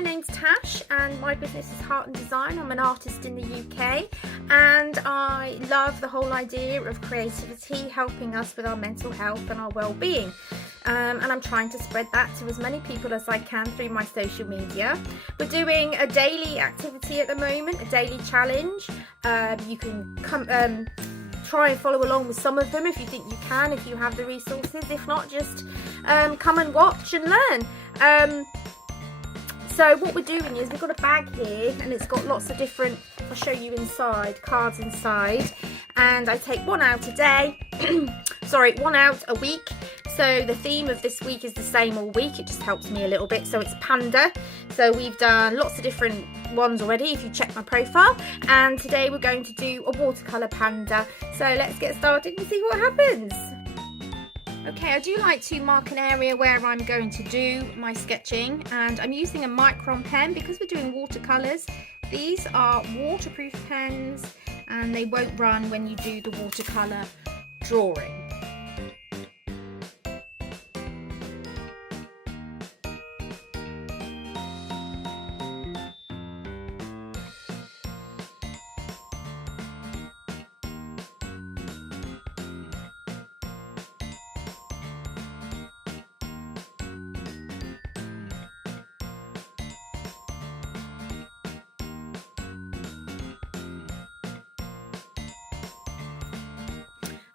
my name's Tash and my business is Heart and Design. I'm an artist in the UK and I love the whole idea of creativity helping us with our mental health and our well-being. And I'm trying to spread that to as many people as I can through my social media. We're doing a daily activity at the moment, a daily challenge. You can come try and follow along with some of them if you think you can, if you have the resources. If not, just come and watch and learn. So what we're doing is we've got a bag here and it's got lots of different, I'll show you inside, cards inside, and I take one out a day, sorry, one out a week. So the theme of this week is the same all week, it just helps me a little bit. So it's Panda, so we've done lots of different ones already if you check my profile, and today we're going to do a watercolour panda. So let's get started and see what happens. Okay, I do like to mark an area where I'm going to do my sketching, and I'm using a micron pen because we're doing watercolours. These are waterproof pens and they won't run when you do the watercolour drawing.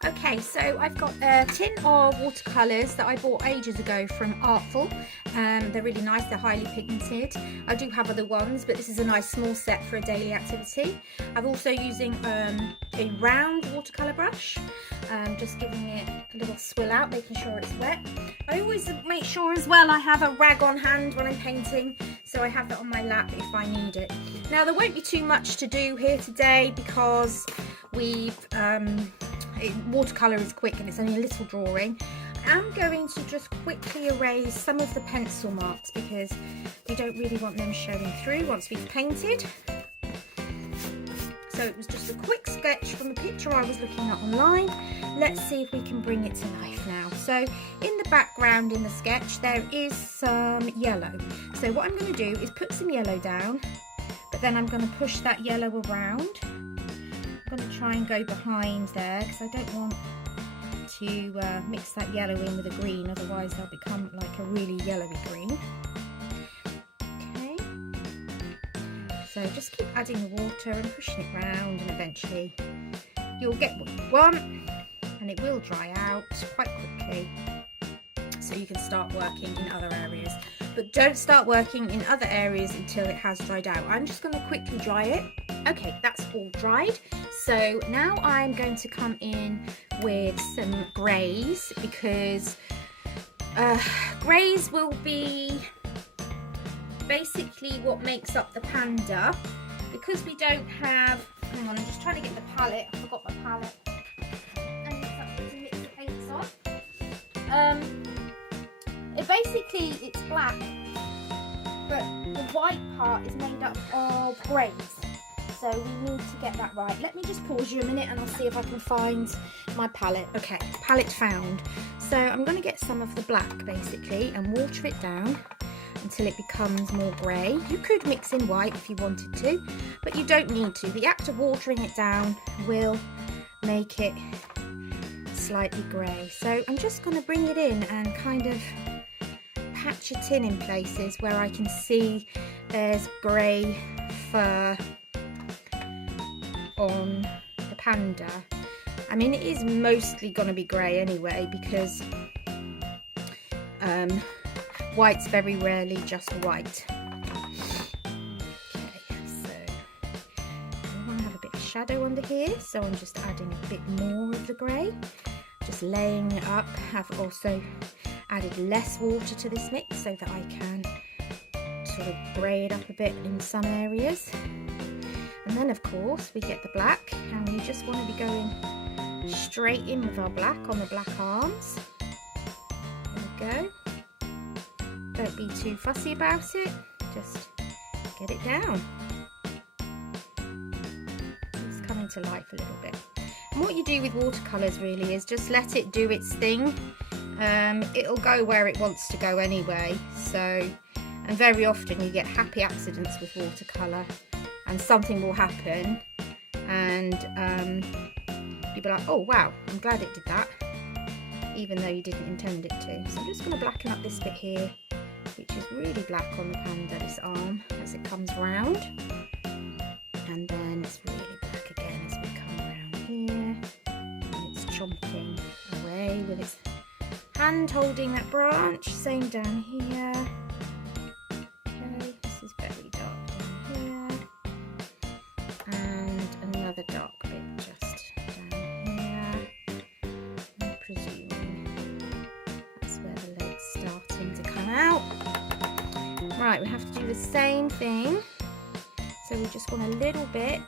Okay, so I've got a tin of watercolours that I bought ages ago from Artful. They're really nice, they're highly pigmented. I do have other ones, but this is a nice small set for a daily activity. I'm also using a round watercolour brush, just giving it a little swill out, making sure it's wet. I always make sure as well I have a rag on hand when I'm painting, so I have that on my lap if I need it. Now there won't be too much to do here today because we've watercolour is quick and it's only a little drawing. I'm going to just quickly erase some of the pencil marks because we don't really want them showing through once we've painted. So it was just a quick sketch from a picture I was looking at online. Let's see if we can bring it to life now. So in the background in the sketch there is some yellow. So what I'm going to do is put some yellow down, but then I'm going to push that yellow around. I'm going to try and go behind there because I don't want to mix that yellow in with the green, otherwise they'll become like a really yellowy green. Okay, so just keep adding the water and pushing it round, and eventually you'll get what you want and it will dry out quite quickly, so you can start working in other areas. But don't start working in other areas until it has dried out. I'm just going to quickly dry it. Okay, that's all dried. So now I'm going to come in with some greys because greys will be basically what makes up the panda. Because we don't have, hang on, I'm just trying to get the palette. I forgot my palette. I need something to mix the paints on. It's black, but the white part is made up of greys. So we need to get that right. Let me just pause you a minute and I'll see if I can find my palette. Okay, palette found. So I'm going to get some of the black basically and water it down until it becomes more grey. You could mix in white if you wanted to, but you don't need to. The act of watering it down will make it slightly grey. So I'm just going to bring it in and kind of patch it in places where I can see there's grey fur on the panda. I mean, it is mostly going to be grey anyway because white's very rarely just white. Okay, so I want to have a bit of shadow under here, so I'm just adding a bit more of the grey, just laying it up. I've also added less water to this mix so that I can sort of grey it up a bit in some areas. And then of course we get the black, and we just want to be going straight in with our black on the black arms. There we go. Don't be too fussy about it, just get it down. It's coming to life a little bit. And what you do with watercolours really is just let it do its thing. It'll go where it wants to go anyway, so And very often you get happy accidents with watercolour, and something will happen and you'll be like, oh wow, I'm glad it did that, even though you didn't intend it to. So I'm just going to blacken up this bit here, which is really black on the Panda, this arm, as it comes round. And then it's really black again as we come around here. And it's chomping away with its hand holding that branch. Same down here. Okay, this is very dark down here. And another dark bit just down here. I'm presuming that's where the leg's starting to come out. Right, we have to do the same thing. So we just want a little bit.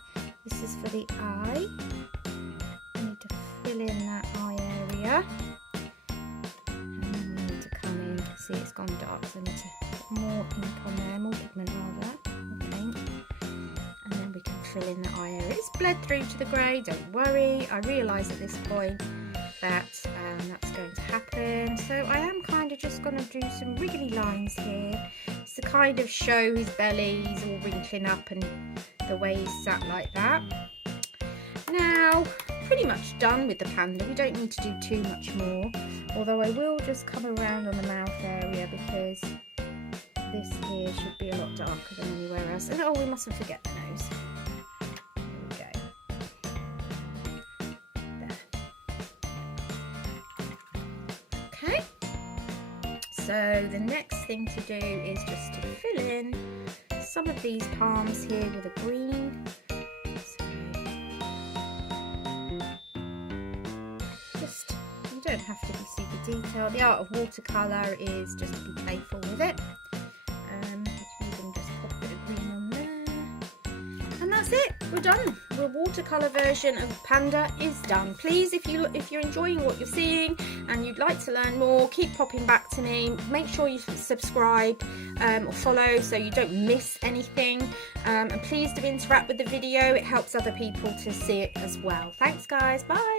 This is for the eye. We need to fill in that eye area. And then we need to come in. See, it's gone dark, so I need to put more ink on there, more pigment rather, more paint. And then we can fill in the eye area. It's bled through to the grey, don't worry. I realise at this point that that's going to happen. So I am kind of just going to do some wriggly lines here. To kind of show his belly, he's all wrinkling up and the way he's sat like that. Now, pretty much done with the Panda. We don't need to do too much more, although I will just come around on the mouth area because this here should be a lot darker than anywhere else. And oh, we mustn't forget the nose. There we go. There. Okay. So the next thing to do is just to fill in some of these palms here with a green. So just, you don't have to be super detailed. The art of watercolour is just to be playful with it. You can just pop a bit of green on there. And that's it, we're done. The watercolour version of Panda is done. Please, if you're enjoying what you're seeing and you'd like to learn more, keep popping back to me. Make sure you subscribe or follow so you don't miss anything. And please do interact with the video. It helps other people to see it as well. Thanks guys, bye.